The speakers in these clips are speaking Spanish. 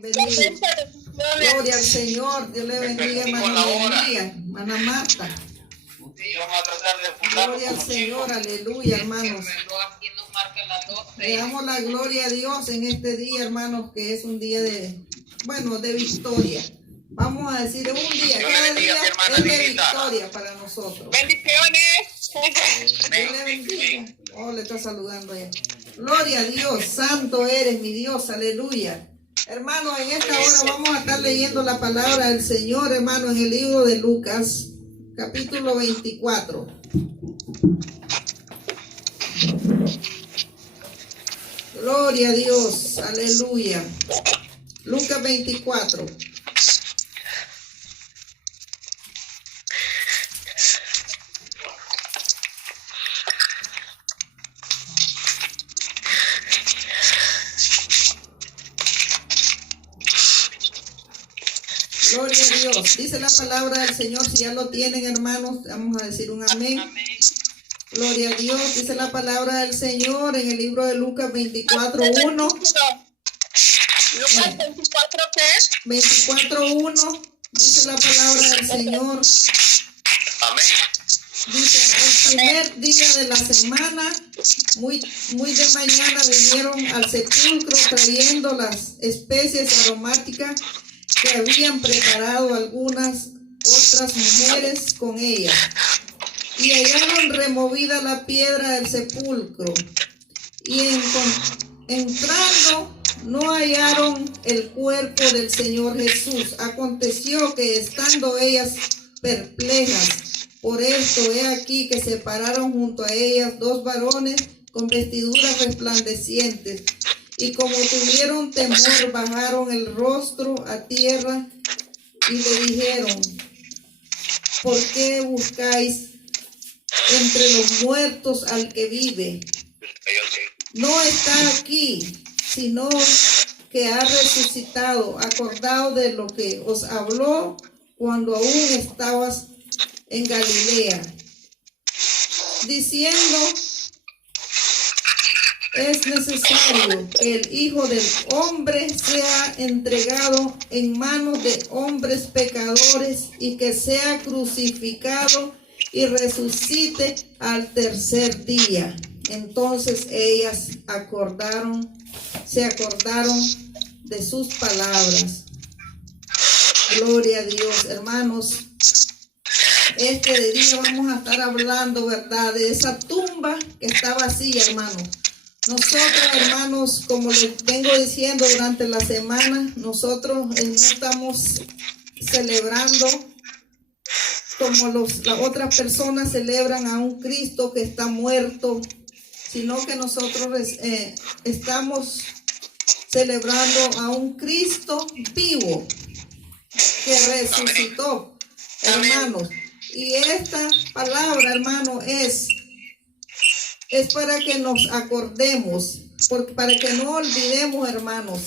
Bienvenido. Gloria al Señor. Dios le bendiga, hermano. Hermana Marta. Gloria al Señor, aleluya, hermanos. Le damos la gloria a Dios en este día, hermanos, que es un día de victoria. Vamos a decir, un día, cada día es de victoria para nosotros. Bendiciones. Dios le bendiga. Oh, le está saludando ella. Gloria a Dios, santo eres mi Dios, aleluya. Hermanos, en esta hora vamos a estar leyendo la palabra del Señor, hermano, en el libro de Lucas, capítulo 24. Gloria a Dios, aleluya. Lucas 24. Gloria a Dios. Dice la palabra del Señor. Si ya lo tienen, hermanos, vamos a decir un amén. Gloria a Dios. Dice la palabra del Señor en el libro de Lucas 24:1. Lucas 24, ¿qué? 24:1. Dice la palabra del Señor. Dice, el primer día de la semana, muy de mañana, vinieron al sepulcro trayendo las especies aromáticas que habían preparado algunas otras mujeres con ellas, y hallaron removida la piedra del sepulcro, y entrando no hallaron el cuerpo del Señor Jesús. Aconteció que estando ellas perplejas por esto, he aquí que se pararon junto a ellas dos varones con vestiduras resplandecientes, y como tuvieron temor, bajaron el rostro a tierra y le dijeron: ¿por qué buscáis entre los muertos al que vive? No está aquí, sino que ha resucitado. Acordado de lo que os habló cuando aún estabas en Galilea, diciendo: es necesario que el Hijo del Hombre sea entregado en manos de hombres pecadores, y que sea crucificado y resucite al tercer día. Entonces ellas se acordaron de sus palabras. Gloria a Dios, hermanos. Este día vamos a estar hablando, ¿verdad?, de esa tumba que está vacía, hermanos. Nosotros, hermanos, como les vengo diciendo durante la semana, nosotros no estamos celebrando como las otras personas celebran a un Cristo que está muerto, sino que nosotros estamos celebrando a un Cristo vivo que resucitó, hermanos. Y esta palabra, hermano, es para que nos acordemos, para que no olvidemos, hermanos.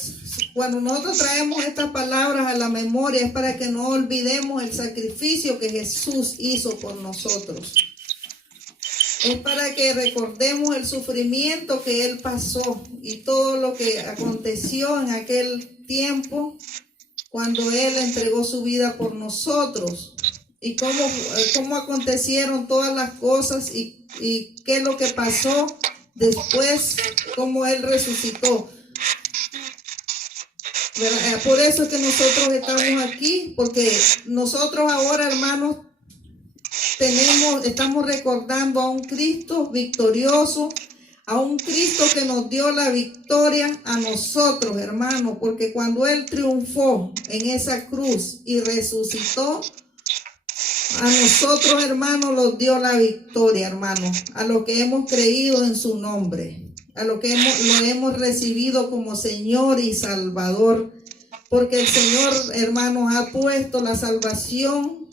Cuando nosotros traemos estas palabras a la memoria, es para que no olvidemos el sacrificio que Jesús hizo por nosotros. Es para que recordemos el sufrimiento que Él pasó y todo lo que aconteció en aquel tiempo cuando Él entregó su vida por nosotros. Y cómo acontecieron todas las cosas y qué es lo que pasó después, cómo Él resucitó. Por eso es que nosotros estamos aquí, porque nosotros ahora, hermanos, estamos recordando a un Cristo victorioso, a un Cristo que nos dio la victoria a nosotros, hermanos, porque cuando Él triunfó en esa cruz y resucitó, a nosotros, hermanos, nos dio la victoria, hermanos, a los que hemos creído en su nombre, a los que lo hemos recibido como Señor y Salvador, porque el Señor, hermanos, ha puesto la salvación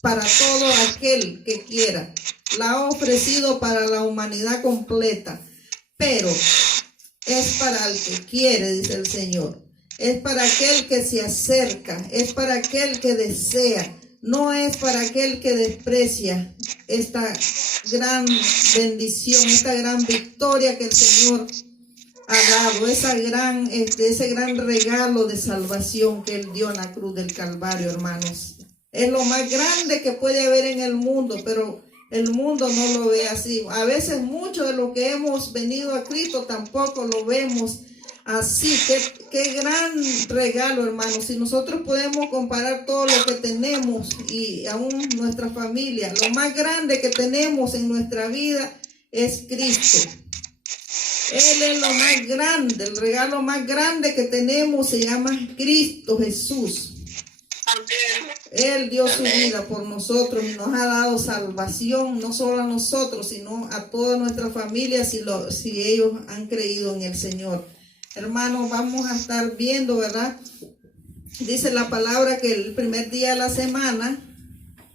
para todo aquel que quiera. La ha ofrecido para la humanidad completa, pero es para el que quiere, dice el Señor. Es para aquel que se acerca, es para aquel que desea. No es para aquel que desprecia esta gran bendición, esta gran victoria que el Señor ha dado, ese gran regalo de salvación que Él dio en la cruz del Calvario, hermanos. Es lo más grande que puede haber en el mundo, pero el mundo no lo ve así. A veces mucho de lo que hemos venido a Cristo tampoco lo vemos así. Qué gran regalo, hermanos. Si nosotros podemos comparar todo lo que tenemos y aún nuestra familia, lo más grande que tenemos en nuestra vida es Cristo. Él es lo más grande, el regalo más grande que tenemos se llama Cristo Jesús. Él dio su vida por nosotros y nos ha dado salvación, no solo a nosotros, sino a toda nuestra familia si ellos han creído en el Señor. Hermanos, vamos a estar viendo, ¿verdad? Dice la palabra que el primer día de la semana,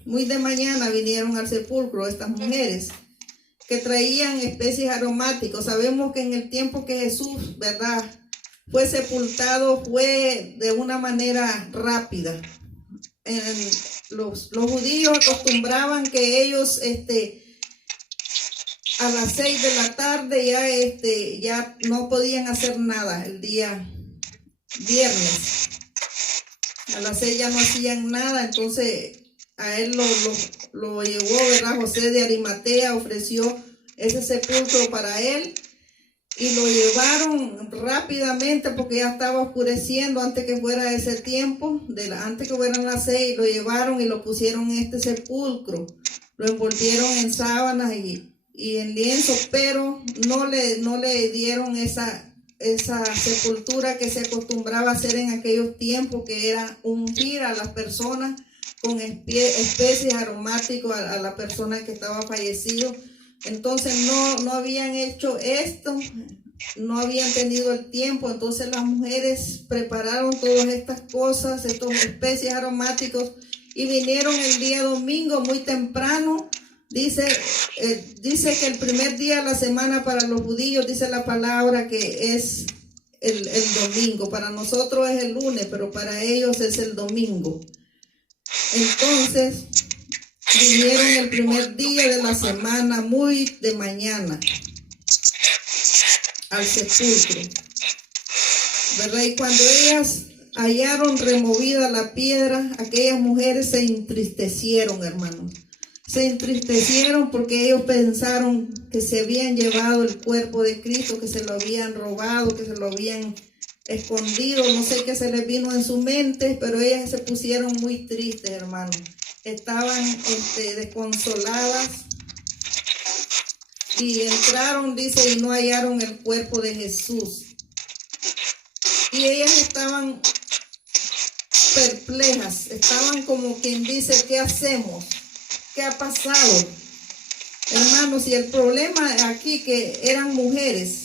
muy de mañana, vinieron al sepulcro estas mujeres que traían especies aromáticas. Sabemos que en el tiempo que Jesús, ¿verdad?, fue sepultado, fue de una manera rápida. Los judíos acostumbraban que ellos a las 6 de la tarde ya no podían hacer nada el día viernes. A las 6 ya no hacían nada, entonces a él lo llevó, ¿verdad? José de Arimatea ofreció ese sepulcro para él y lo llevaron rápidamente porque ya estaba oscureciendo antes que fuera ese tiempo, antes que fueran las 6, lo llevaron y lo pusieron en este sepulcro, lo envolvieron en sábanas y en lienzos, pero no le dieron esa sepultura que se acostumbraba a hacer en aquellos tiempos, que era ungir a las personas con especies aromáticas a la persona que estaba fallecido. Entonces no habían hecho esto, no habían tenido el tiempo. Entonces las mujeres prepararon todas estas cosas, estas especies aromáticos, y vinieron el día domingo muy temprano. Dice que el primer día de la semana para los judíos, dice la palabra, que es el domingo. Para nosotros es el lunes, pero para ellos es el domingo. Entonces vinieron el primer día de la semana muy de mañana al sepulcro, ¿verdad? Y cuando ellas hallaron removida la piedra, aquellas mujeres se entristecieron, hermanos. Se entristecieron porque ellos pensaron que se habían llevado el cuerpo de Cristo, que se lo habían robado, que se lo habían escondido. No sé qué se les vino en su mente, pero ellas se pusieron muy tristes, hermanos. Estaban desconsoladas y entraron, dice, y no hallaron el cuerpo de Jesús. Y ellas estaban perplejas, estaban como quien dice, ¿qué hacemos? ¿Qué ha pasado? Hermanos, y el problema aquí que eran mujeres.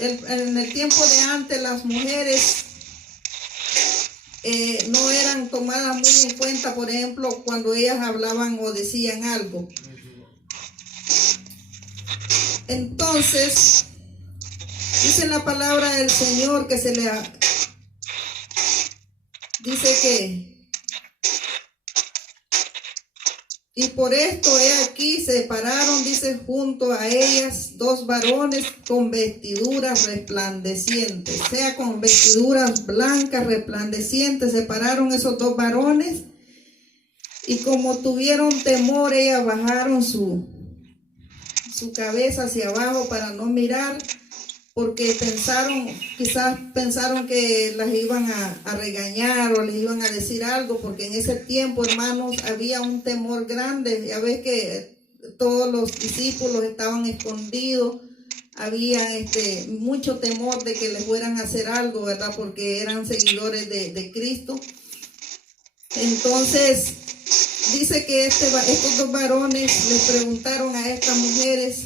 En el tiempo de antes las mujeres no eran tomadas muy en cuenta, por ejemplo, cuando ellas hablaban o decían algo. Entonces, dice la palabra del Señor que dice que, y por esto he aquí se pararon, dice, junto a ellas 2 varones con vestiduras resplandecientes, o sea, con vestiduras blancas resplandecientes. Se pararon esos 2 varones y como tuvieron temor, ellas bajaron su cabeza hacia abajo para no mirar, porque quizás pensaron que las iban a regañar o les iban a decir algo, porque en ese tiempo, hermanos, había un temor grande. Ya ves que todos los discípulos estaban escondidos, había mucho temor de que les fueran a hacer algo, ¿verdad? Porque eran seguidores de Cristo. Entonces, dice que estos 2 varones les preguntaron a estas mujeres,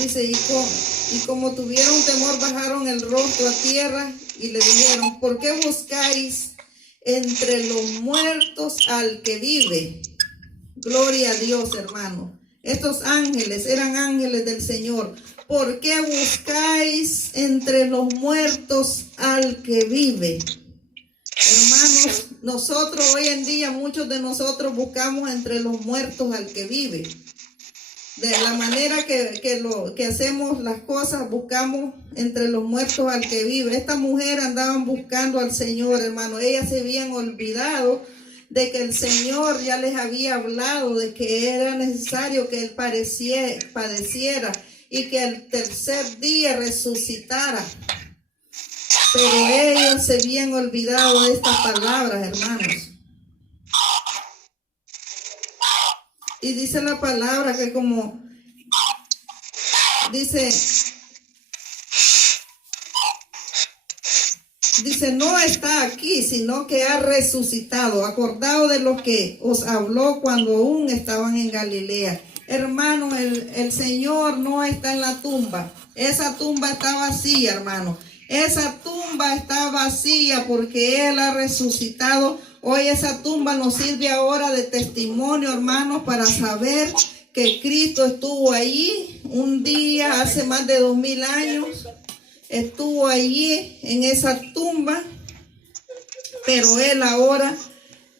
dice, y como tuvieron temor, bajaron el rostro a tierra y le dijeron, ¿por qué buscáis entre los muertos al que vive? Gloria a Dios, hermano. Estos ángeles eran ángeles del Señor. ¿Por qué buscáis entre los muertos al que vive? Hermanos, nosotros hoy en día, muchos de nosotros buscamos entre los muertos al que vive. De la manera que hacemos las cosas, buscamos entre los muertos al que vive. Esta mujer andaban buscando al Señor, hermano. Ellas se habían olvidado de que el Señor ya les había hablado de que era necesario que Él padeciera y que el tercer día resucitara. Pero ellos se habían olvidado de estas palabras, hermanos. Y dice la palabra que como dice, no está aquí, sino que ha resucitado. Acordado de lo que os habló cuando aún estaban en Galilea. Hermano, el Señor no está en la tumba. Esa tumba está vacía, hermano. Esa tumba está vacía porque Él ha resucitado. Hoy esa tumba nos sirve ahora de testimonio, hermanos, para saber que Cristo estuvo allí un día hace más de 2000 años. Estuvo allí en esa tumba, pero Él ahora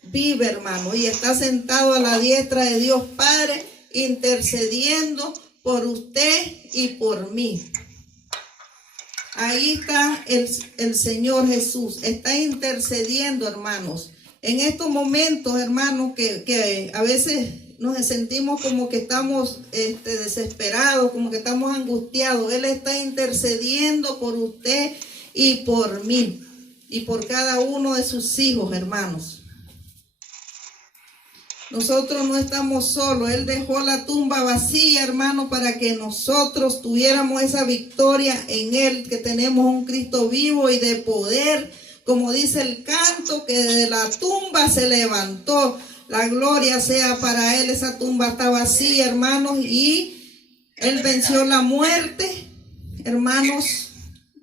vive, hermano, y está sentado a la diestra de Dios Padre, intercediendo por usted y por mí. Ahí está el Señor Jesús, está intercediendo, hermanos. En estos momentos, hermanos, que a veces nos sentimos como que estamos desesperados, como que estamos angustiados. Él está intercediendo por usted y por mí y por cada uno de sus hijos, hermanos. Nosotros no estamos solos. Él dejó la tumba vacía, hermano, para que nosotros tuviéramos esa victoria en Él, que tenemos un Cristo vivo y de poder, como dice el canto, que de la tumba se levantó. La gloria sea para Él. Esa tumba está vacía, hermanos, y Él venció la muerte, hermanos.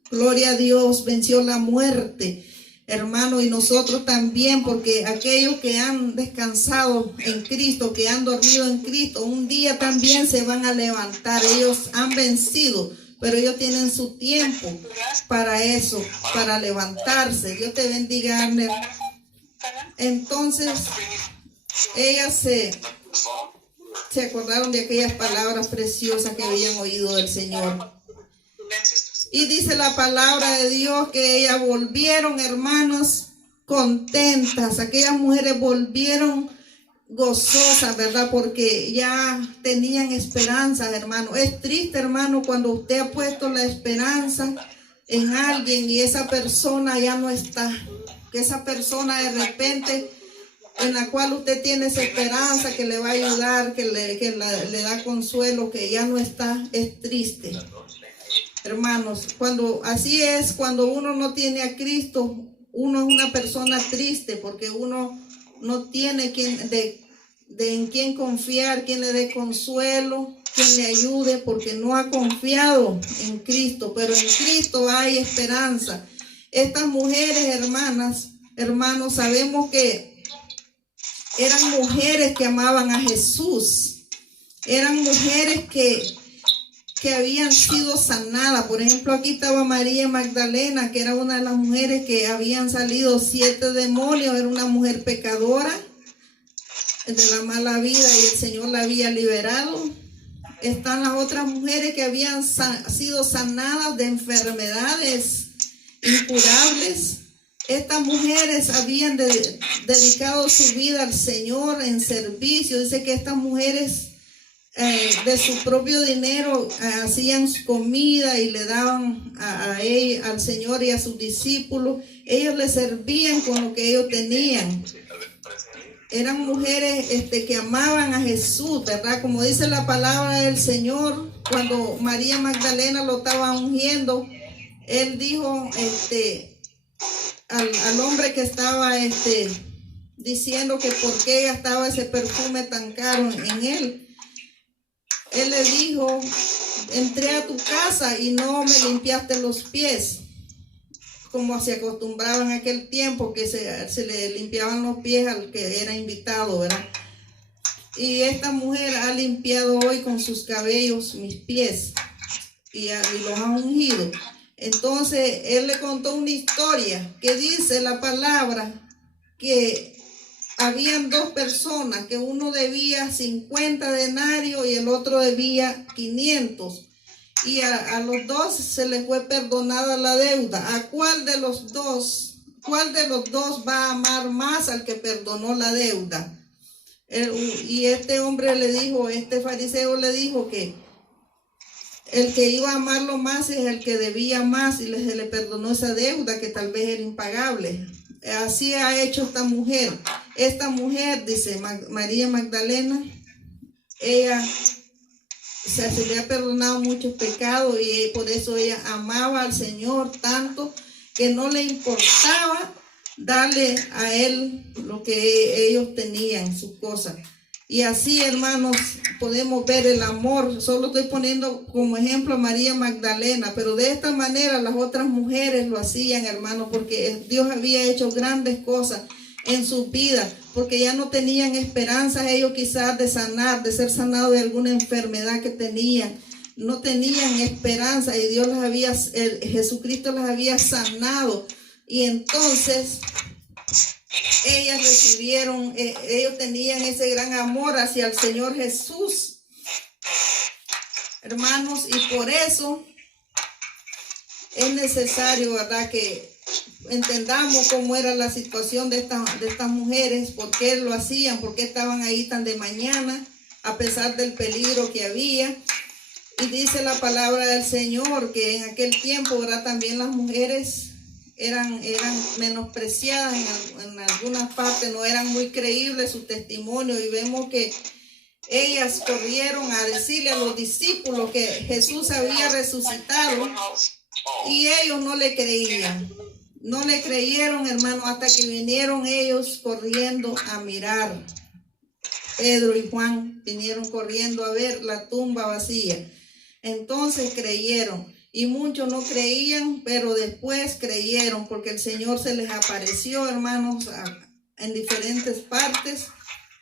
Gloria a Dios, venció la muerte, hermanos, y nosotros también, porque aquellos que han descansado en Cristo, que han dormido en Cristo, un día también se van a levantar. Ellos han vencido, pero ellos tienen su tiempo para eso, para levantarse. Dios te bendiga, Arner. Entonces, ellas se acordaron de aquellas palabras preciosas que habían oído del Señor. Y dice la palabra de Dios que ellas volvieron, hermanos, contentas. Aquellas mujeres volvieron gozosas, ¿verdad? Porque ya tenían esperanza, hermano. Es triste, hermano, cuando usted ha puesto la esperanza en alguien y esa persona ya no está. Que esa persona de repente, en la cual usted tiene esa esperanza que le va a ayudar, que le da consuelo, que ya no está, es triste. Hermanos, así es, cuando uno no tiene a Cristo, uno es una persona triste porque uno no tiene en quién confiar, quien le dé consuelo, quien le ayude, porque no ha confiado en Cristo. Pero en Cristo hay esperanza. Estas mujeres, hermanos, sabemos que eran mujeres que amaban a Jesús. Eran mujeres que habían sido sanadas. Por ejemplo, aquí estaba María Magdalena, que era una de las mujeres que habían salido 7 demonios. Era una mujer pecadora de la mala vida y el Señor la había liberado. Están las otras mujeres que habían sido sanadas de enfermedades incurables. Estas mujeres habían dedicado su vida al Señor en servicio. Dice que estas mujeres de su propio dinero hacían comida y le daban a ella, al Señor y a sus discípulos. Ellos le servían con lo que ellos tenían. Eran mujeres que amaban a Jesús, ¿verdad? Como dice la palabra del Señor, cuando María Magdalena lo estaba ungiendo, Él dijo al hombre que estaba diciendo que por qué gastaba ese perfume tan caro en él. Él le dijo: entré a tu casa y no me limpiaste los pies, como se acostumbraba en aquel tiempo, que se le limpiaban los pies al que era invitado, ¿verdad? Y esta mujer ha limpiado hoy con sus cabellos mis pies y los ha ungido. Entonces él le contó una historia que dice la palabra que habían dos personas, que uno debía 50 denarios y el otro debía 500. Y a los dos se les fue perdonada la deuda. ¿A cuál de los dos va a amar más al que perdonó la deuda? Y este hombre le dijo, este fariseo le dijo que el que iba a amarlo más es el que debía más y se le perdonó esa deuda que tal vez era impagable. Así ha hecho esta mujer. Esta mujer, dice María Magdalena, ella se le ha perdonado muchos pecados y por eso ella amaba al Señor tanto que no le importaba darle a él lo que ellos tenían, sus cosas. Y así, hermanos, podemos ver el amor. Solo estoy poniendo como ejemplo a María Magdalena, pero de esta manera las otras mujeres lo hacían, hermanos, porque Dios había hecho grandes cosas en sus vidas, porque ya no tenían esperanza ellos quizás de sanar, de ser sanados de alguna enfermedad que tenían. No tenían esperanza y Jesucristo las había sanado. Y entonces ellos tenían ese gran amor hacia el Señor Jesús, hermanos, y por eso es necesario, ¿verdad?, que entendamos cómo era la situación de estas mujeres, por qué lo hacían, por qué estaban ahí tan de mañana, a pesar del peligro que había. Y dice la palabra del Señor que en aquel tiempo, ¿verdad?, también las mujeres eran menospreciadas en algunas partes, no eran muy creíbles su testimonio, y vemos que ellas corrieron a decirle a los discípulos que Jesús había resucitado y ellos no le creían. No le creyeron, hermano, hasta que vinieron ellos corriendo a mirar. Pedro y Juan vinieron corriendo a ver la tumba vacía. Entonces creyeron. Y muchos no creían, pero después creyeron, porque el Señor se les apareció, hermanos, en diferentes partes,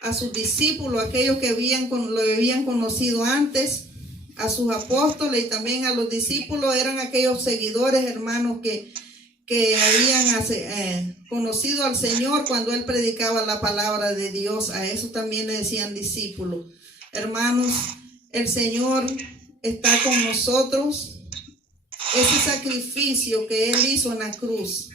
a sus discípulos, aquellos que lo habían conocido antes, a sus apóstoles y también a los discípulos. Eran aquellos seguidores, hermanos, que habían conocido al Señor cuando Él predicaba la palabra de Dios. A eso también le decían discípulos. Hermanos, el Señor está con nosotros. Ese sacrificio que Él hizo en la cruz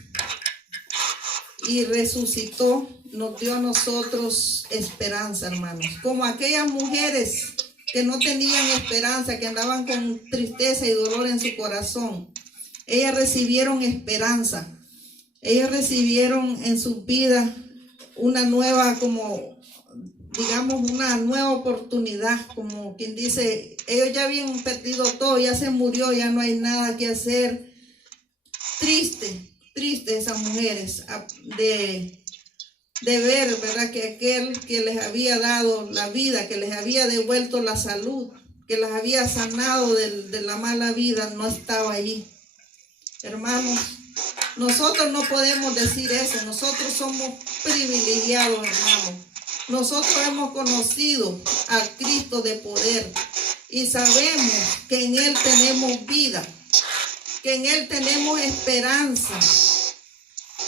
y resucitó, nos dio a nosotros esperanza, hermanos. Como aquellas mujeres que no tenían esperanza, que andaban con tristeza y dolor en su corazón, ellas recibieron esperanza. Ellas recibieron en sus vidas una nueva, una nueva oportunidad, como quien dice, ellos ya habían perdido todo, ya se murió, ya no hay nada que hacer. Triste esas mujeres de ver, ¿verdad?, que aquel que les había dado la vida, que les había devuelto la salud, que las había sanado de la mala vida, no estaba allí. Hermanos, nosotros no podemos decir eso. Nosotros somos privilegiados, hermanos. Nosotros hemos conocido al Cristo de poder y sabemos que en Él tenemos vida, que en Él tenemos esperanza,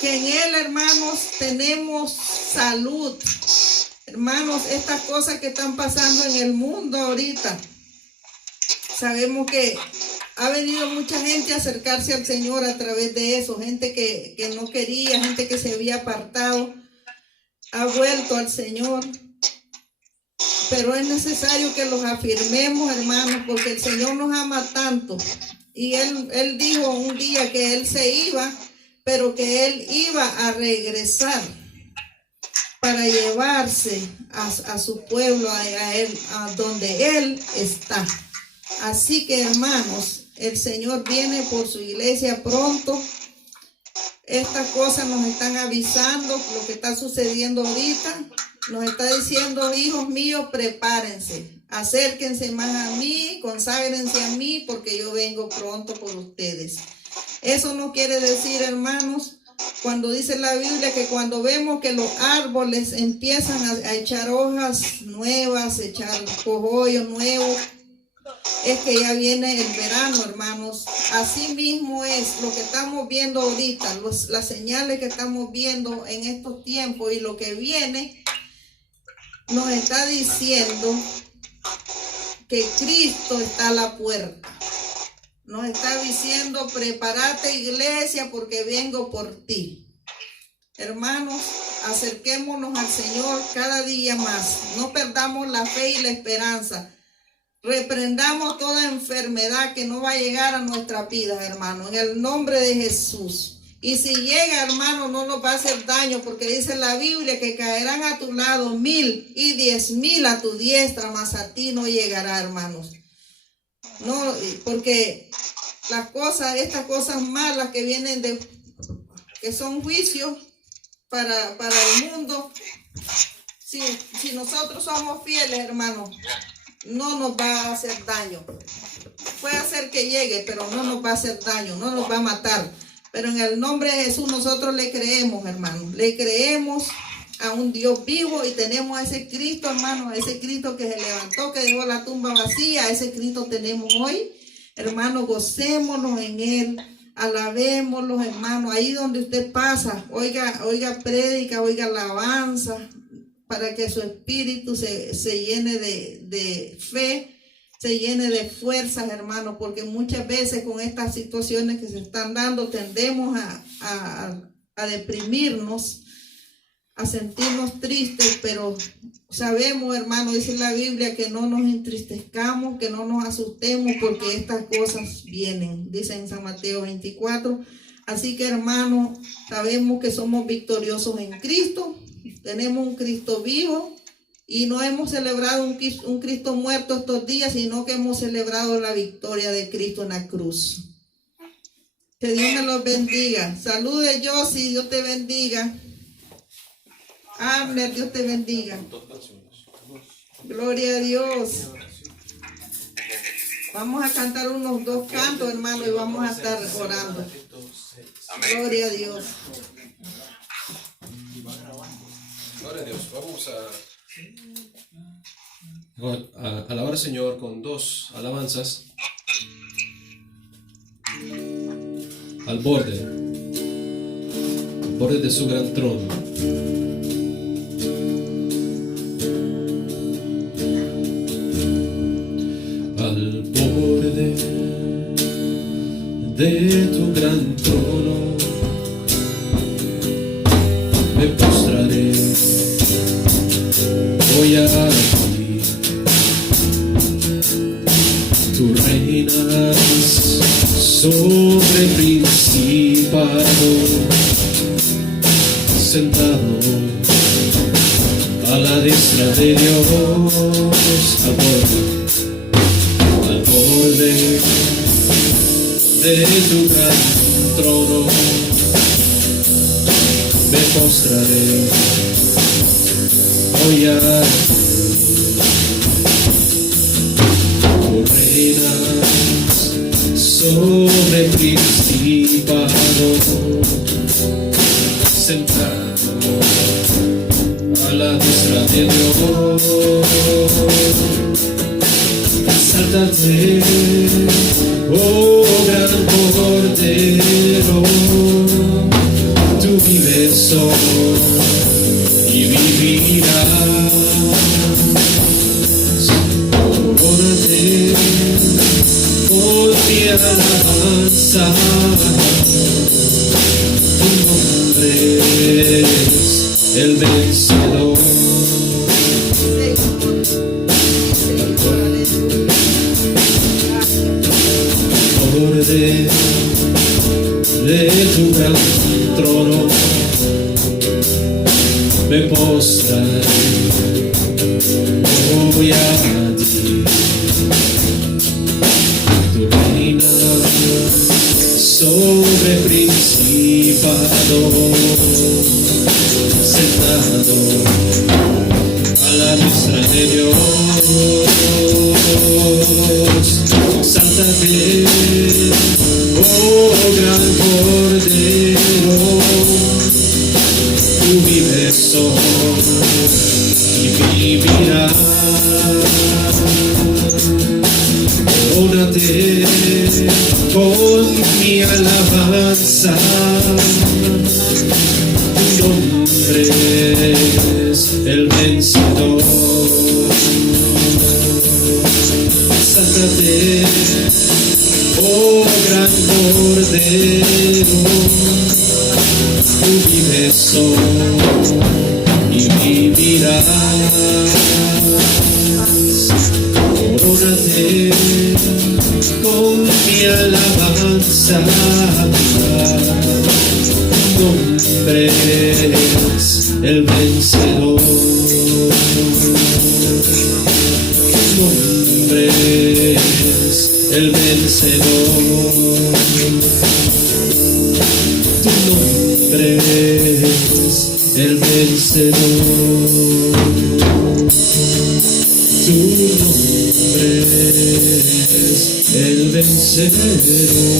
que en Él, hermanos, tenemos salud. Hermanos, estas cosas que están pasando en el mundo ahorita, sabemos que ha venido mucha gente a acercarse al Señor a través de eso, gente que no quería, gente que se había apartado, ha vuelto al Señor. Pero es necesario que los afirmemos, hermanos, porque el Señor nos ama tanto. Y Él dijo un día que Él se iba, pero que Él iba a regresar para llevarse a su pueblo, a donde Él está. Así que, hermanos, el Señor viene por su iglesia pronto. Estas cosas nos están avisando, lo que está sucediendo ahorita. Nos está diciendo, hijos míos, prepárense, acérquense más a mí, conságrense a mí, porque yo vengo pronto por ustedes. Eso no quiere decir, hermanos, cuando dice la Biblia que cuando vemos que los árboles empiezan a echar hojas nuevas, echar cogollos nuevos, es que ya viene el verano, hermanos. Así mismo es lo que estamos viendo ahorita, las señales que estamos viendo en estos tiempos y lo que viene nos está diciendo que Cristo está a la puerta. Nos está diciendo, prepárate, iglesia, porque vengo por ti. Hermanos, acerquémonos al Señor cada día más. No perdamos la fe y la esperanza. Reprendamos toda enfermedad que no va a llegar a nuestra vida, hermano, en el nombre de Jesús. Y si llega, hermano, no nos va a hacer daño, porque dice la Biblia que caerán a tu lado 1000 y 10,000 a tu diestra, mas a ti no llegará, hermanos. No, porque estas cosas malas que vienen que son juicios para el mundo, si nosotros somos fieles, hermanos, no nos va a hacer daño. Puede hacer que llegue, pero no nos va a hacer daño, no nos va a matar. Pero en el nombre de Jesús nosotros le creemos, hermanos. Le creemos a un Dios vivo y tenemos a ese Cristo, hermano, a ese Cristo que se levantó, que dejó la tumba vacía. A ese Cristo tenemos hoy. Hermano, gocémonos en Él. Alabémoslo, hermano. Ahí donde usted pasa, oiga prédica, oiga alabanza, para que su espíritu se llene de fe, se llene de fuerzas, hermanos, porque muchas veces con estas situaciones que se están dando tendemos a deprimirnos, a sentirnos tristes, pero sabemos, hermano, dice la Biblia, que no nos entristezcamos, que no nos asustemos, porque estas cosas vienen, dice en San Mateo 24. Así que, hermano, sabemos que somos victoriosos en Cristo, tenemos un Cristo vivo, y no hemos celebrado un Cristo muerto estos días, sino que hemos celebrado la victoria de Cristo en la cruz. Que Dios me los bendiga. Salude, Josie, Dios te bendiga. Abner, Dios te bendiga. Gloria a Dios. Vamos a cantar unos 2 cantos, hermano, y vamos a estar orando. Gloria a Dios. Gloria a Dios. Vamos a alabar al Señor con 2 alabanzas. Al borde de su gran trono. Al borde de tu gran trono me postraré. Voy a ti, tú reinas sobre principado, sentado a la diestra de Dios, al borde de tu gran trono me postraré. Voy a tú reinas sobre principado, sentado a la diestra de Dios. Exáltate, oh gran Cordero, tú vives hoy y vivirás. Corónate con mi alabanza, tu nombre es el vencedor. Borde de tu gran trono me postraré, voy a ti, tú reinas sobre principado, sentado a la diestra de Dios. Exáltate, oh gran Cordero, tú vives hoy y vivirás. Corónate con mi alabanza, tu nombre es el vencedor. Córtate, oh gran Cordero, tú vives hoy y vivirás. Córonate con mi alabanza, nombre es el vencedor. Nombre es el vencedor. Tu nombre es el vencedor. Tu nombre es el vencedor.